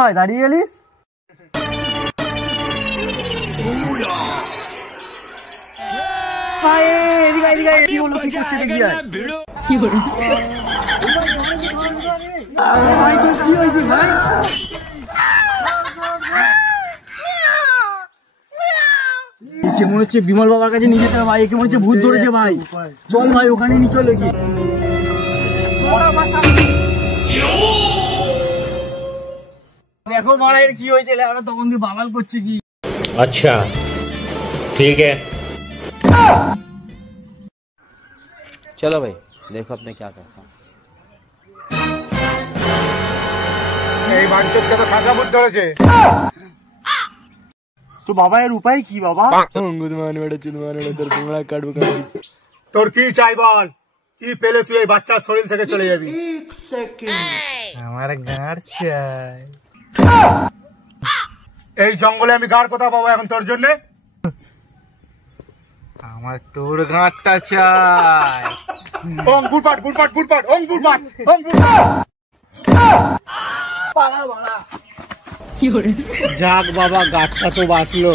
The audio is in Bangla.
ভাই দাঁড়িয়ে গেলিস? মনে হচ্ছে বিমল বাবার কাছে নিয়ে যেতে হবে ভাই, একে মনে হচ্ছে ভূত ধরেছে ভাই। চল ভাই ওখানে নিয়ে চলে কি। দেখো মারাই কি হয়েছে, ওরা তখন দিয়ে বাঙাল করছে কি। আচ্ছা ঠিক আছে, चलो भाई देखो अब मैं क्या करता हूँ। এই বাঞ্চতকে তো খাসা ভূত ধরেছে। তো বাবা এর উপায় কি বাবা? তোর কি চাই বল, কি পেলে তুই এই বাচ্চার শরীর থেকে চলে যাবি? আমার গাঁড় চাই। এই জঙ্গলে আমি গাড় কোথাও পাবো এখন তোর জন্য? আমার তোর গাঁটটা চাই। ওং বুটপাট বুটপাট বুটপাট ওং বুটপাট ওং বুটপাট। যাক বাবা গাঁটটা তো বাঁচলো।